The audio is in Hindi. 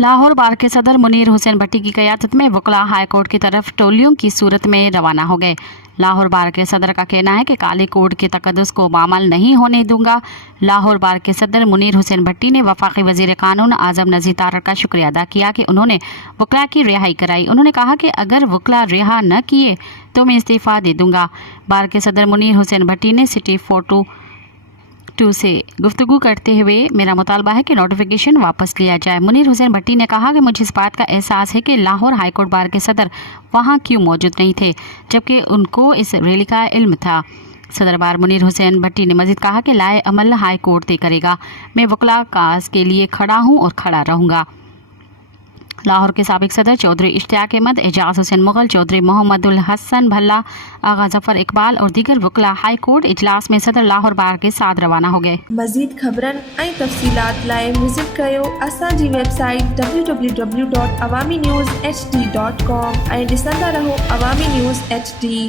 लाहौर बार के सदर मुनीर हुसैन भट्टी की क़यादत में वकला हाई कोर्ट की तरफ टोलियों की सूरत में रवाना हो गए। लाहौर बार के सदर का कहना है कि काले कोड के तकद्दुस को बामल नहीं होने दूंगा। लाहौर बार के सदर मुनीर हुसैन भट्टी ने वफाकी वज़ीर कानून आज़म नज़ीर तारड़ का शुक्रिया अदा किया कि उन्होंने वकला की रिहाई कराई। उन्होंने कहा कि अगर वकला रिहा न किए तो मैं इस्तीफ़ा दे दूंगा। बार के सदर मुनीर हुसैन भट्टी ने सिटी 42 से गुफ्तगू करते हुए मेरा मुतालबा है कि नोटिफिकेशन वापस लिया जाए। मुनीर हुसैन भट्टी ने कहा कि मुझे इस बात का एहसास है कि लाहौर हाईकोर्ट बार के सदर वहां क्यों मौजूद नहीं थे, जबकि उनको इस रैली का इल्म था। सदर बार मुनीर हुसैन भट्टी ने मजीद कहा कि लाए अमल हाई कोर्ट तय करेगा। मैं वकला काज के लिए खड़ा हूँ और खड़ा रहूँगा। लाहौर के साबिक सदर चौधरी इश्तियाक अहमद, एजाज हुसैन मुगल, चौधरी मोहम्मदुल हसन भल्ला, आगा जफर इकबाल और दीगर वकला हाई कोर्ट इजलास में सदर लाहौर बार के साथ रवाना हो गए। मज़ीद ख़बरन ऐं तफ़सीलात लाइ विज़िट कयो असांजी वेबसाइट www.awamiNewsHD.com ऐं ॾिसंदा रहो अवामी न्यूज़ HD।